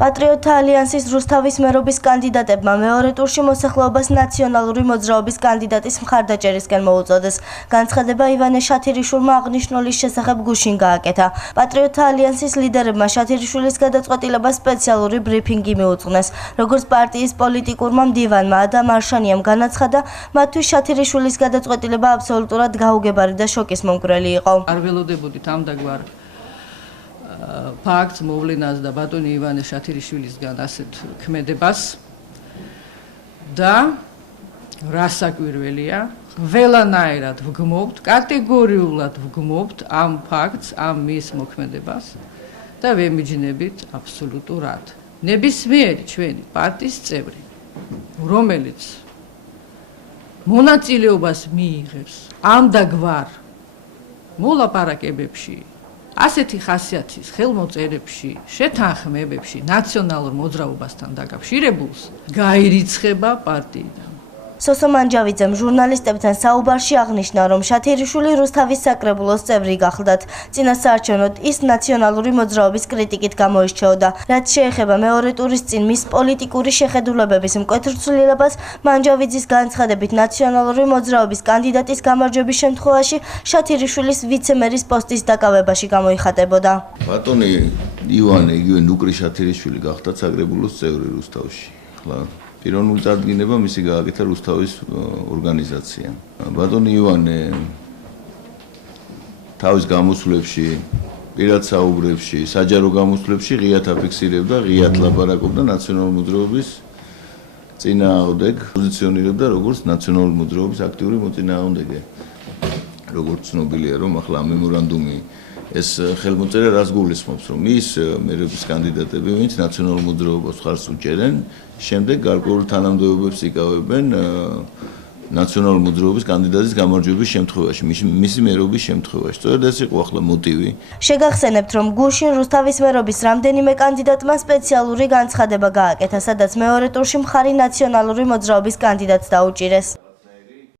პატრიოტთა ალიანსის რუსთავის მერობის კანდიდატებმა მეორე ტურში მოსახლეობას ნაციონალური მოძრაობის კანდიდატის მხარდაჭერისკენ მოუწოდეს. განცხადება ივანე შათირიშვილმა აღნიშნულის შესახებ გუშინ გააკეთა. პატრიოტთა ალიანსის ლიდერებმა შათირიშვილის გადაწყვეტილებას სპეციალური ბრიფინგი მიუძღვნეს. როგორც პარტიის პოლიტიკურმა მდივანმა ადამ არშანიამ განაცხადა, მათთვის შათირიშვილის გადაწყვეტილება აბსოლუტურად გაუგებარი და შოკის მომგვრელი იყო. არ ველოდებოდით ამდაგვარ ფაქტს მოვლენას და ბატონი ივანე შათირიშვილისგან ასეთ ქმედებას და რასაკვირველია, ყველანაირად ვგმობთ, კატეგორიულად ვგმობთ ამ ფაქტს, ამ მის მოქმედებას და ვემიჯნებით აბსოლუტურად. ნებისმიერი ჩვენი პარტიის წევრი, რომელიც მონაწილეობას მიიღებს ამდაგვარ მოლაპარაკებებში, ასეთი ხასიათის ხელმოწერებში, შეთანხმებებში ნაციონალურ მოძრაობასთან დაკავშირებულს გაირიცხება პარტიიდან. სოსო მანჯავიძემ ჟურნალისტებთან საუბარში აღნიშნა, რომ შათირიშვილი რუსთავის საკრებულოს წევრი გახლდათ. წინასაარჩევნოდ ის ნაციონალური მოძრაობის კრიტიკით გამოირჩეოდა. რაც შეეხება მეორე ტურის წინ მის პოლიტიკური შეხედულებების მკვეთრ ცვლილებას, მანჯავიძის განცხადებით ნაციონალური მოძრაობის კანდიდატის გამარჯვების შემთხვევაში შათირიშვილის ვიცემერის პოსტის დაკავებაში გამოიხატებოდა. ბატონი ივანე იგივე ნუკრი შათირიშვილი გახდა საკრებულოს წევრი რუსთავში. პიროვნული წარდგინება მისი გააკეთა რუსთავის ორგანიზაციამ. ბატონი ივანე თავის გამოსვლებში, პირად საუბრებში, საჯარო გამოსვლებში ღიად აფიქსირებდა, ღიად ლაპარაკობდა ნაციონალური მოძრაობის წინააღმდეგ, პოზიციონირებდა როგორც ნაციონალური მოძრაობის აქტიური მოწინააღმდეგე. როგორც ცნობილია, რომ ახლა ამ მემორანდუმი ეს ხელმოწერა რას გულისხმობს, რომ ის მერების კანდიდატები, ვინც ნაციონალურ მოძრაობას ხარს უჭერენ, შემდეგ გარკვეულ თანამდებობებს იკავებენ ნაციონალური მოძრაობის კანდიდატის გამარჯვების შემთხვევაში, მისი მერობის შემთხვევაში. სწორედ ეს იყო ახლა მოტივი. შეგახსენებთ, რომ გუშინ რუსთავის მერობის რამდენიმე კანდიდატმა სპეციალური განცხადება გააკეთა, სადაც მეორე ტურში მხარი ნაციონალური მოძრაობის კანდიდატს დაუჭირეს.